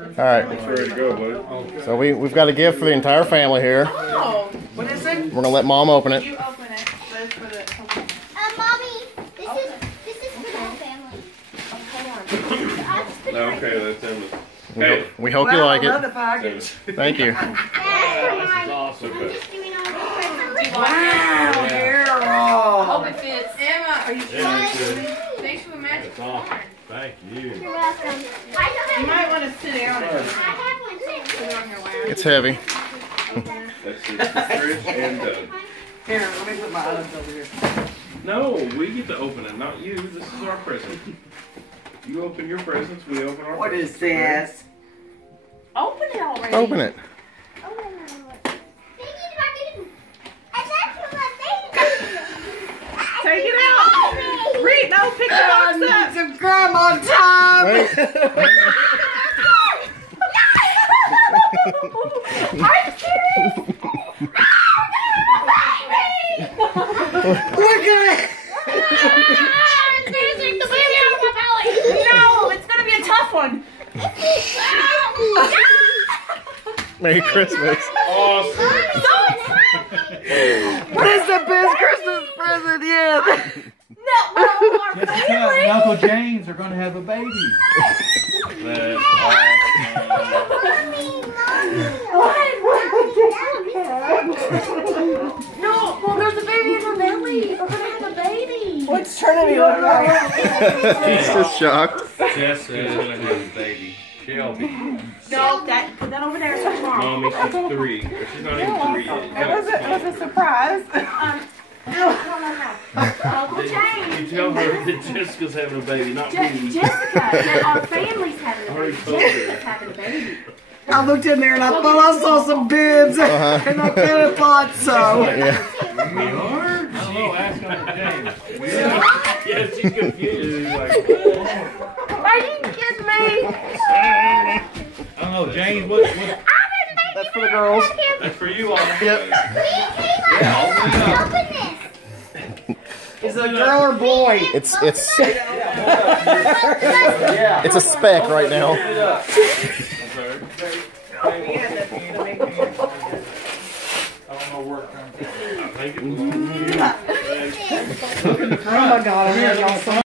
All right. It's ready to go, buddy. So we've got a gift for the entire family here. Oh, what is it? We're gonna let Mom open it. You open it. That's for the. Mommy, this is for the whole family. No, okay, that's Emma's. Hey. We hope you like I love it. the package. Thank you. That's for mine. Awesome. I'm just doing all the presents. Wow, Harold. Hope it fits. Emma, are you sure? Yeah, Thanks for the magic That's awesome. corn. Thank you. You're welcome. You might want to sit down. I have one too. Put it on your lap. It's heavy. That's it. Chris and Doug. Here, let me put my items over here. No, we get to open it, not you. This is our present. You open your presents, we open our What presents. is this? Open it already. Open it. Take it out. Reed, no, pick the box up. Some grandma time. Wait. Are you serious? Look at it. Take the baby out of my belly. No, it's gonna be a tough one. Merry Christmas. Awesome. What is the best Christmas present yet? Jessica and Uncle James are going to have a baby. That's awesome. No, well, there's a baby in her belly. We're gonna have a baby. What's Trinity look like? He's just shocked. Jessica's gonna have a baby. Shelby. No, put that over there. So tomorrow. Mommy, she's 3. She's not even 3 yet. It was a surprise. Uncle James. You tell her that Jessica's having a baby, not me. Jessica, that our family's having a baby. Jessica's having a baby. I looked in there and I thought I saw some bibs, and I kind of thought so. Yeah. We are? Hello, ask Uncle James. Yeah, she's confused. She's like, Are you kidding me? I don't know, James, what? That's for the girls. that's for you, Mama. Yep. Open this. Is it a girl or boy? It's a speck right now. I don't know where it comes from. I think it was. Oh my God, I heard y'all